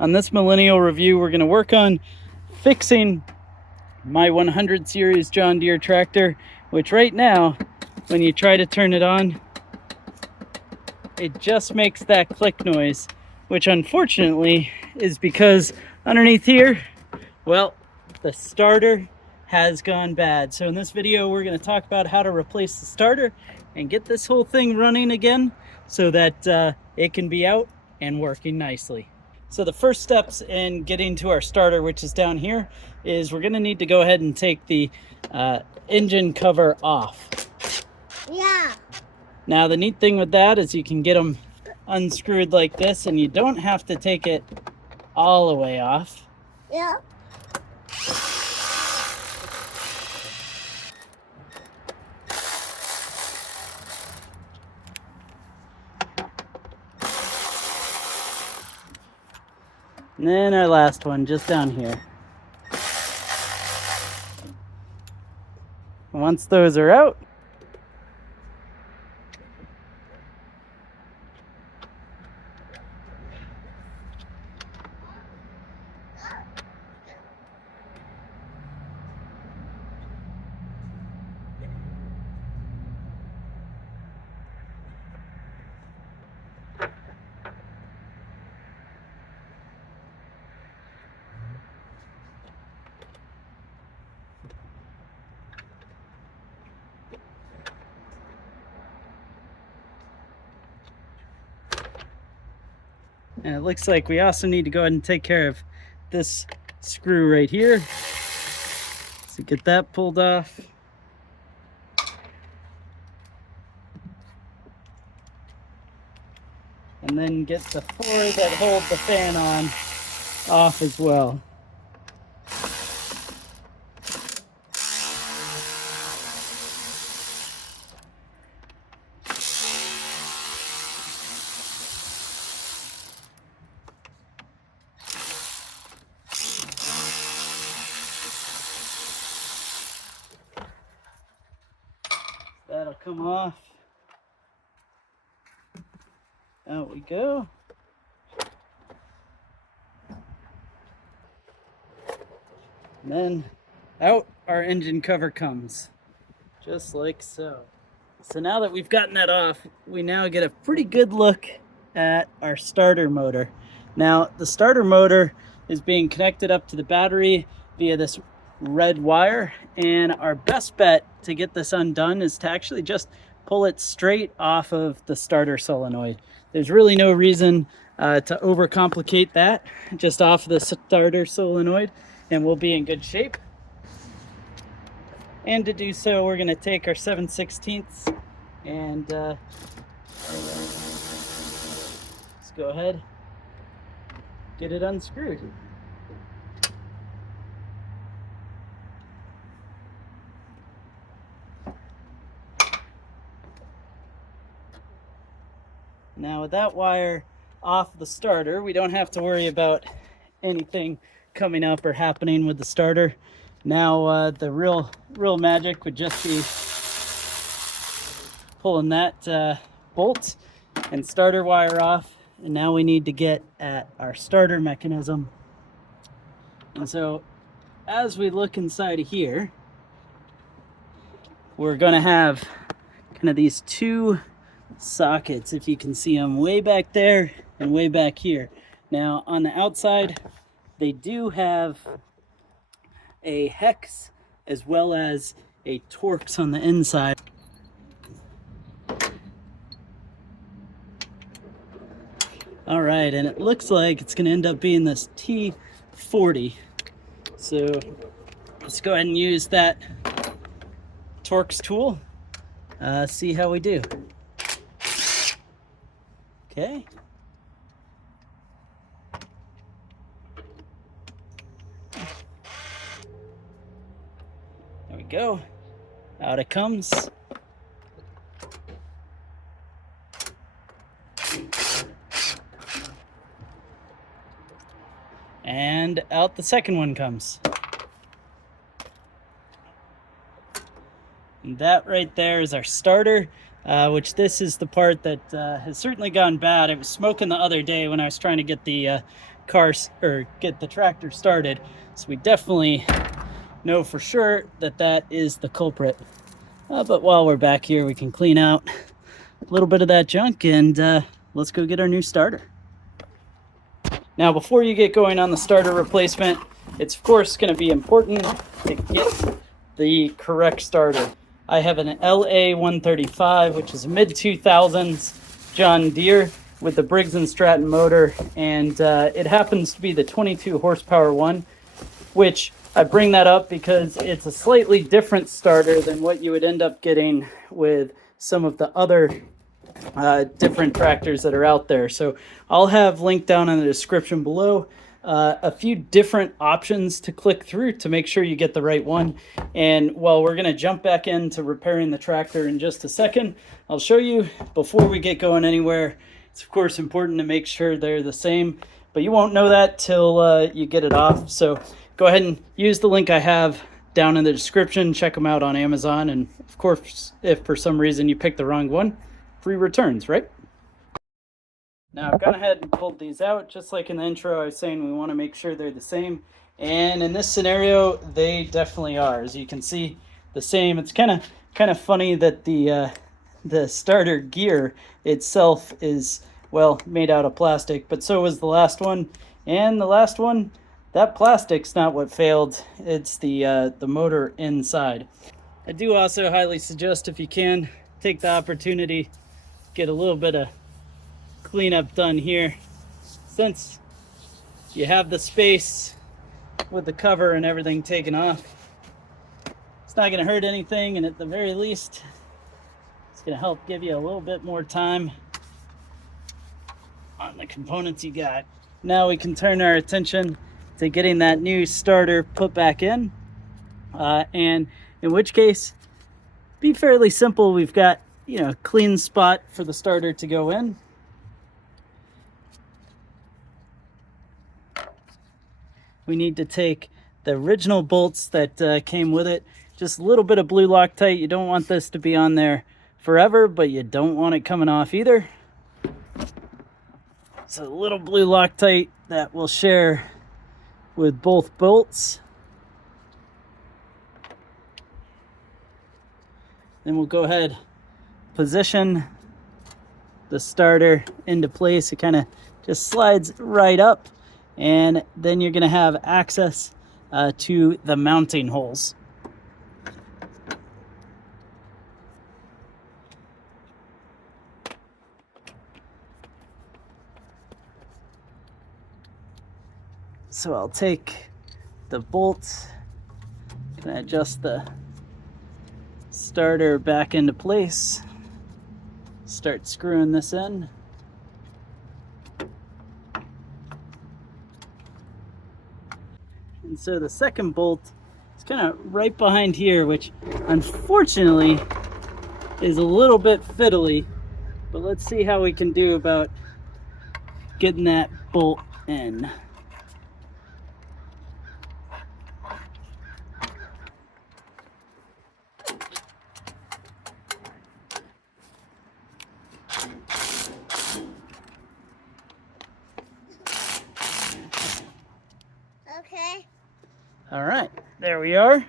On this millennial review, we're going to work on fixing my 100 Series John Deere tractor, which right now, when you try to turn it on, it just makes that click noise, which unfortunately is because underneath here, well, the starter has gone bad. So in this video, we're going to talk about how to replace the starter and get this whole thing running again so that it can be out and working nicely. So the first steps in getting to our starter, which is down here, is we're going to need to go ahead and take the engine cover off. Yeah. Now the neat thing with that is you can get them unscrewed like this, and you don't have to take it all the way off. Yeah. And then our last one just down here. Once those are out, and it looks like we also need to go ahead and take care of this screw right here. So get that pulled off. And then get the four that hold the fan on off as well. That'll come off. Out we go. And then out our engine cover comes, just like so. So now that we've gotten that off, we now get a pretty good look at our starter motor. Now the starter motor is being connected up to the battery via this red wire, and our best bet to get this undone is to actually just pull it straight off of the starter solenoid. There's really no reason to overcomplicate that. Just off the starter solenoid and we'll be in good shape. And to do so, we're going to take our 7/16 and let's go ahead, get it unscrewed. Now with that wire off the starter, we don't have to worry about anything coming up or happening with the starter. Now the real magic would just be pulling that bolt and starter wire off. And now we need to get at our starter mechanism. And so as we look inside of here, we're going to have kind of these two sockets, if you can see them, way back there and way back here. Now on the outside, they do have a hex as well as a Torx on the inside. All right, and it looks like it's going to end up being this T40. So let's go ahead and use that Torx tool, see how we do. Okay. There we go. Out it comes. And out the second one comes. And that right there is our starter. which this is the part that has certainly gone bad. It was smoking the other day when I was trying to get the get the tractor started. So we definitely know for sure that that is the culprit. But while we're back here, we can clean out a little bit of that junk, and let's go get our new starter. Now, before you get going on the starter replacement, it's of course going to be important to get the correct starter. I have an LA135, which is a mid-2000s John Deere with the Briggs & Stratton motor, and it happens to be the 22 horsepower one, which I bring that up because it's a slightly different starter than what you would end up getting with some of the other different tractors that are out there. So I'll have linked down in the description below a few different options to click through to make sure you get the right one. And while we're going to jump back into repairing the tractor in just a second, I'll show you before we get going anywhere. It's of course important to make sure they're the same, but you won't know that till you get it off. So go ahead and use the link I have down in the description. Check them out on Amazon. And of course, if for some reason you pick the wrong one, free returns, right? Now I've gone ahead and pulled these out. Just like in the intro, I was saying we want to make sure they're the same. And in this scenario, they definitely are. As you can see, the same. It's kind of funny that the starter gear itself is, well, made out of plastic, but so was the last one. And the last one, that plastic's not what failed. It's the motor inside. I do also highly suggest, if you can, take the opportunity, get a little bit of cleanup done here. Since you have the space with the cover and everything taken off, it's not going to hurt anything, and at the very least, it's going to help give you a little bit more time on the components you got. Now we can turn our attention to getting that new starter put back in, and in which case, be fairly simple. We've got, you know, a clean spot for the starter to go in. We need to take the original bolts that came with it, just a little bit of blue Loctite. You don't want this to be on there forever, but you don't want it coming off either. So a little blue Loctite that we'll share with both bolts. Then we'll go ahead, position the starter into place. It kind of just slides right up, and then you're going to have access to the mounting holes. So I'll take the bolts and adjust the starter back into place. Start screwing this in. And so the second bolt is kind of right behind here, which unfortunately is a little bit fiddly, but let's see how we can do about getting that bolt in. Okay. All right, there we are.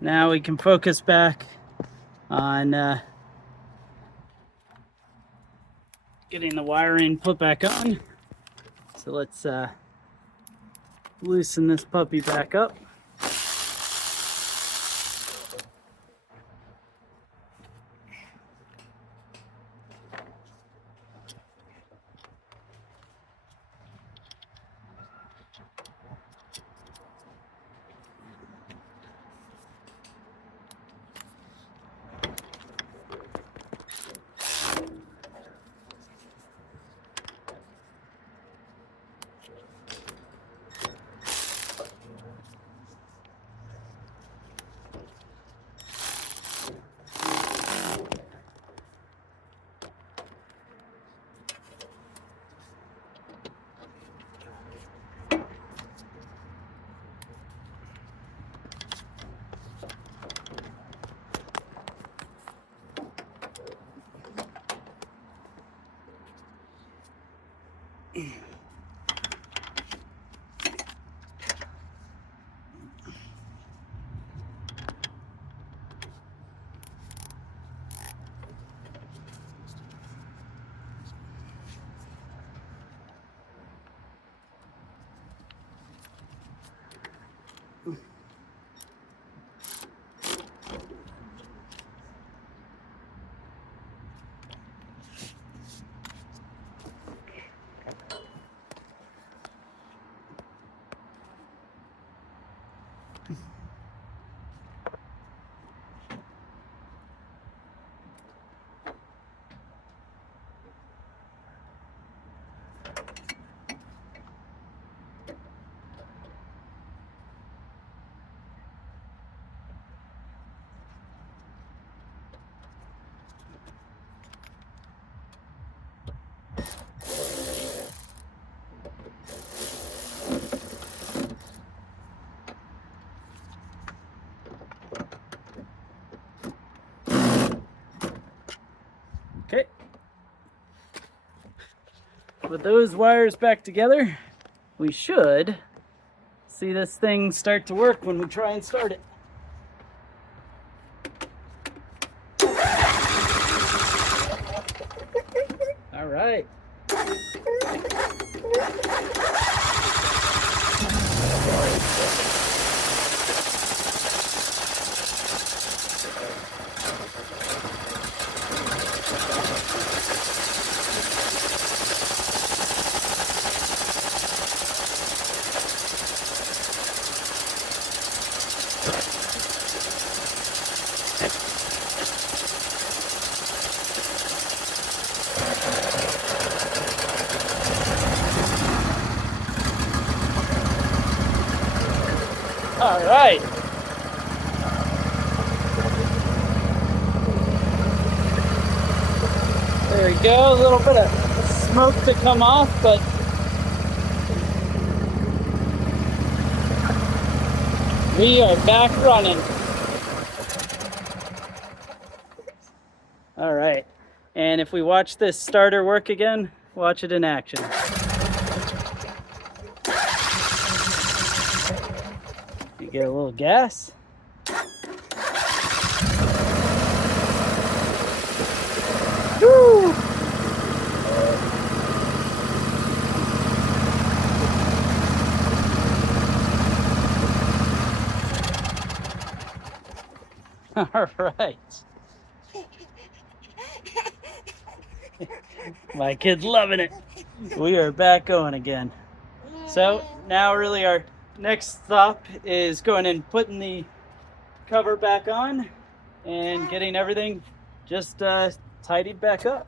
Now we can focus back on getting the wiring put back on. So let's loosen this puppy back up. Okay. With those wires back together, we should see this thing start to work when we try and start it. All right. All right. There we go. A little bit of smoke to come off, but we are back running. All right. And if we watch this starter work again, watch it in action. You get a little gas. Woo! All right. My kid's loving it. We are back going again. So now really our next stop is going and putting the cover back on and getting everything just tidied back up.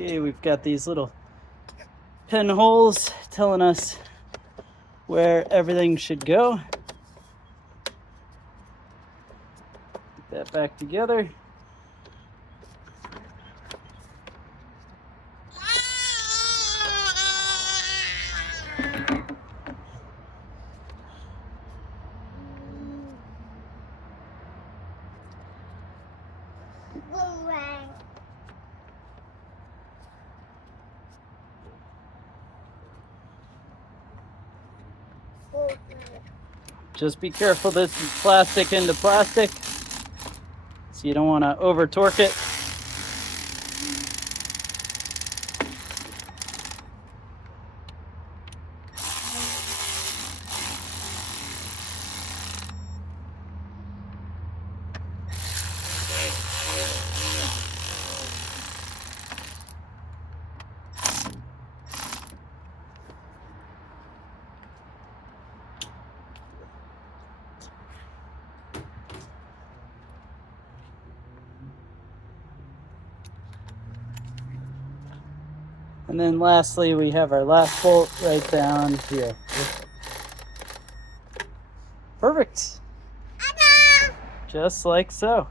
Okay, we've got these little pin holes telling us where everything should go. Get that back together. Just be careful, this is plastic into plastic, so you don't want to over torque it. And then lastly, we have our last bolt right down here. Perfect. Just like so.